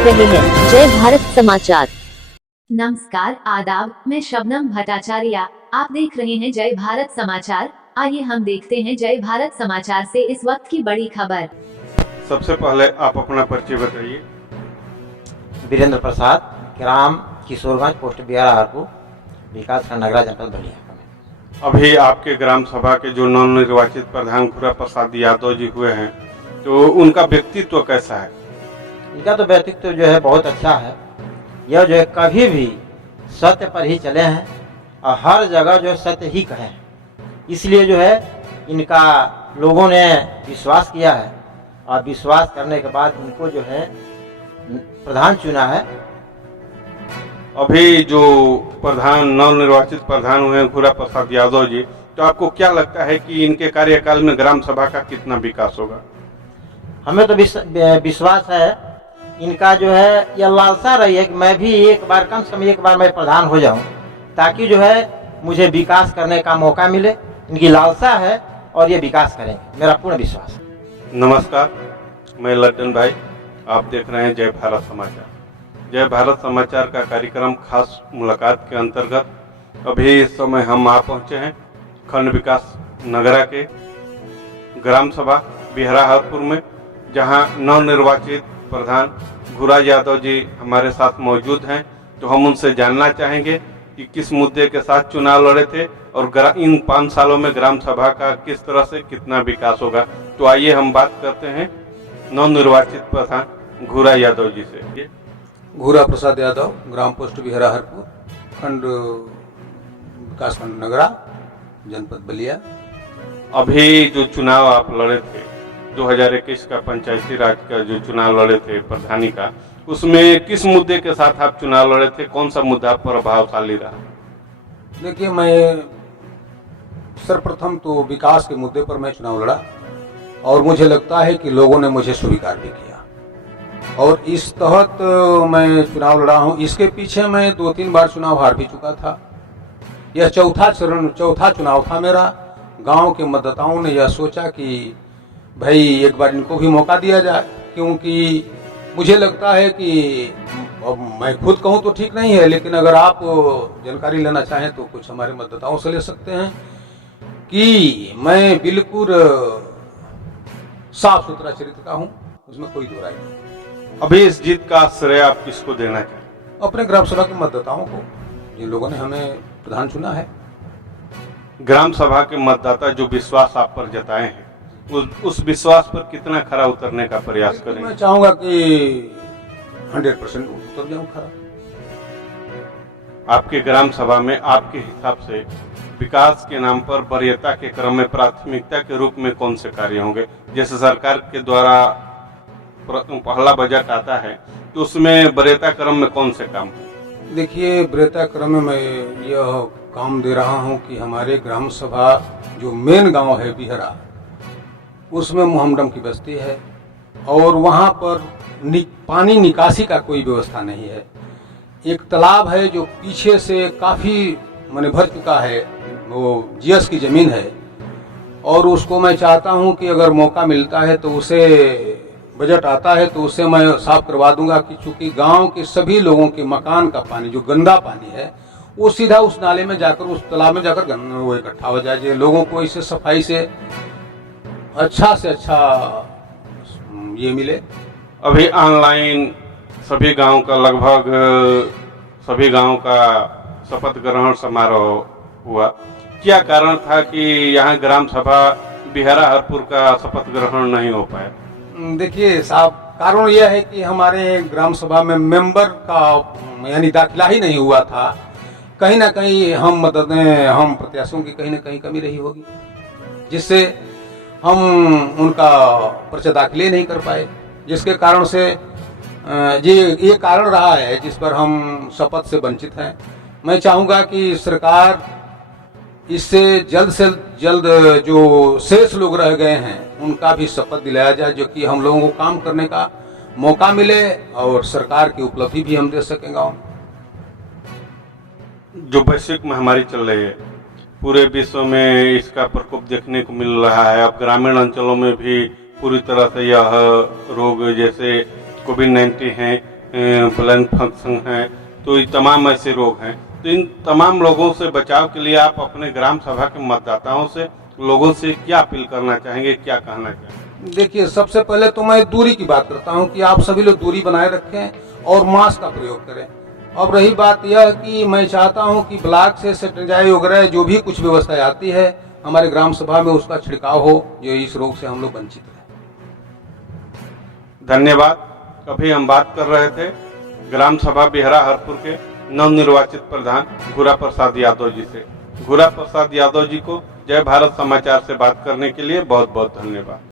रहे हैं जय भारत समाचार। नमस्कार, आदाब। मैं शबनम भट्टाचार्य। आप देख रहे हैं जय भारत समाचार। आइए हम देखते हैं जय भारत समाचार से इस वक्त की बड़ी खबर। सबसे पहले आप अपना परिचय बताइए। वीरेंद्र प्रसाद, ग्राम किशोरगंज, पोस्ट बिहार हरपुर, विकासखंड नगरा, जनपद बलिया। अभी आपके ग्राम सभा के जो नवनिर्वाचित प्रधान खुरा प्रसाद यादव जी हुए हैं, तो उनका व्यक्तित्व कैसा है? इनका तो व्यक्तित्व जो है बहुत अच्छा है। यह जो है कभी भी सत्य पर ही चले हैं और हर जगह जो है सत्य ही कहे हैं। इसलिए जो है इनका लोगों ने विश्वास किया है और विश्वास करने के बाद इनको जो है प्रधान चुना है। अभी जो प्रधान नवनिर्वाचित प्रधान हुए हैं खुरा प्रसाद यादव जी, तो आपको क्या लगता है कि इनके कार्यकाल में ग्राम सभा का कितना विकास होगा? हमें तो विश्वास है। इनका जो है यह लालसा रही है कि मैं भी एक बार, कम से कम एक बार मैं प्रधान हो जाऊं, ताकि जो है मुझे विकास करने का मौका मिले। इनकी लालसा है और ये विकास करेंगे, मेरा पूर्ण विश्वास है। नमस्कार, मैं लड्डन भाई, आप देख रहे हैं जय भारत समाचार। जय भारत समाचार का कार्यक्रम खास मुलाकात के अंतर्गत अभी इस समय हम आ पहुंचे हैं खंड विकास नगरा के ग्राम सभा बिहरा हरपुर में, जहां नवनिर्वाचित प्रधान खुरा यादव जी हमारे साथ मौजूद हैं। तो हम उनसे जानना चाहेंगे कि किस मुद्दे के साथ चुनाव लड़े थे और इन 5 सालों में ग्राम सभा का किस तरह से कितना विकास होगा। तो आइए हम बात करते हैं नवनिर्वाचित प्रधान खुरा यादव जी से। खुरा प्रसाद यादव, ग्राम पोस्ट बिहरा हरपुर, खंड विकासखंड नगरा, जनपद बलिया। अभी जो चुनाव आप लड़े थे 2021 का पंचायती राज का जो चुनाव लड़े थे प्रधानी का, उसमें किस मुद्दे के साथ आप चुनाव लड़े थे? कौन सा मुद्दा प्रभावशाली रहा? देखिए, मैं सर्वप्रथम तो विकास के मुद्दे पर मैं चुनाव लड़ा और मुझे लगता है कि लोगों ने मुझे स्वीकार भी किया और इस तहत मैं चुनाव लड़ा हूं। इसके पीछे मैं 2-3 बार चुनाव हार भी चुका था। यह चौथा चुनाव था मेरा। गांव के मतदाताओं ने यह सोचा कि भाई एक बार इनको भी मौका दिया जाए, क्योंकि मुझे लगता है कि मैं खुद कहूँ तो ठीक नहीं है, लेकिन अगर आप जानकारी लेना चाहें तो कुछ हमारे मतदाताओं से ले सकते हैं कि मैं बिल्कुल साफ सुथरा चरित्र का हूँ, उसमें कोई दो राय नहीं। अभी इस जीत का श्रेय आप किसको देना चाहें? अपने ग्राम सभा के मतदाताओं को, जिन लोगों ने हमें प्रधान चुना है। ग्राम सभा के मतदाता जो विश्वास आप पर जताए हैं, उस विश्वास पर कितना खरा उतरने का प्रयास करेंगे? मैं चाहूंगा कि 100% उतर जाऊं खरा। आपके ग्राम सभा में आपके हिसाब से विकास के नाम पर वरीयता के क्रम में प्राथमिकता के रूप में कौन से कार्य होंगे? जैसे सरकार के द्वारा पहला बजट आता है, तो उसमें वरीयता क्रम में कौन से काम? देखिए, वरीयता क्रम में मैं यह काम दे रहा हूं कि हमारे ग्राम सभा जो मेन गांव है बिहरा, उसमें मोहम्मडम की बस्ती है और वहां पर पानी निकासी का कोई व्यवस्था नहीं है। एक तालाब है जो पीछे से काफ़ी मैंने भर चुका है, वो जीएस की ज़मीन है और उसको मैं चाहता हूं कि अगर मौका मिलता है तो उसे, बजट आता है तो उसे मैं साफ करवा दूंगा कि चूँकि गांव के सभी लोगों के मकान का पानी, जो गंदा पानी है, वो सीधा उस नाले में जाकर, उस तालाब में जाकर वो इकट्ठा हो जाए। लोगों को इससे सफाई से अच्छा ये मिले। अभी ऑनलाइन सभी गांव का, लगभग सभी गांव का शपथ ग्रहण समारोह हुआ। क्या कारण था कि यहाँ ग्राम सभा बिहरा हरपुर का शपथ ग्रहण नहीं हो पाया? देखिए साहब, कारण यह है कि हमारे ग्राम सभा में मेंबर का यानी दाखिला ही नहीं हुआ था। कहीं ना कहीं हम प्रत्याशियों की कहीं ना कहीं कमी रही होगी, जिससे हम उनका पर्चा दाखिले नहीं कर पाए, जिसके कारण से ये कारण रहा है जिस पर हम शपथ से वंचित हैं। मैं चाहूँगा कि सरकार इससे जल्द से जल्द जो शेष लोग रह गए हैं उनका भी शपथ दिलाया जाए, जो कि हम लोगों को काम करने का मौका मिले और सरकार की उपलब्धि भी हम दे सकें। गाँव जो वैश्विक महामारी चल रही है, पूरे विश्व में इसका प्रकोप देखने को मिल रहा है। अब ग्रामीण अंचलों में भी पूरी तरह से यह रोग जैसे कोविड-19 है ब्लड फंक्शन है, तो ये तमाम ऐसे रोग हैं। तो इन तमाम लोगों से बचाव के लिए आप अपने ग्राम सभा के मतदाताओं से, लोगों से क्या अपील करना चाहेंगे, क्या कहना चाहेंगे? देखिए, सबसे पहले तो मैं दूरी की बात करता हूं कि आप सभी लोग दूरी बनाए रखें और मास्क का प्रयोग करें। अब रही बात यह कि मैं चाहता हूं कि ब्लॉक से सैनिटाइजर वगैरह जो भी कुछ व्यवस्था आती है हमारे ग्राम सभा में उसका छिड़काव हो, जो इस रोग से हम लोग वंचित रहे। धन्यवाद। अभी हम बात कर रहे थे ग्राम सभा बिहरा हरपुर के नवनिर्वाचित प्रधान घुरा प्रसाद यादव जी से। घुरा प्रसाद यादव जी को जय भारत समाचार से बात करने के लिए बहुत बहुत धन्यवाद।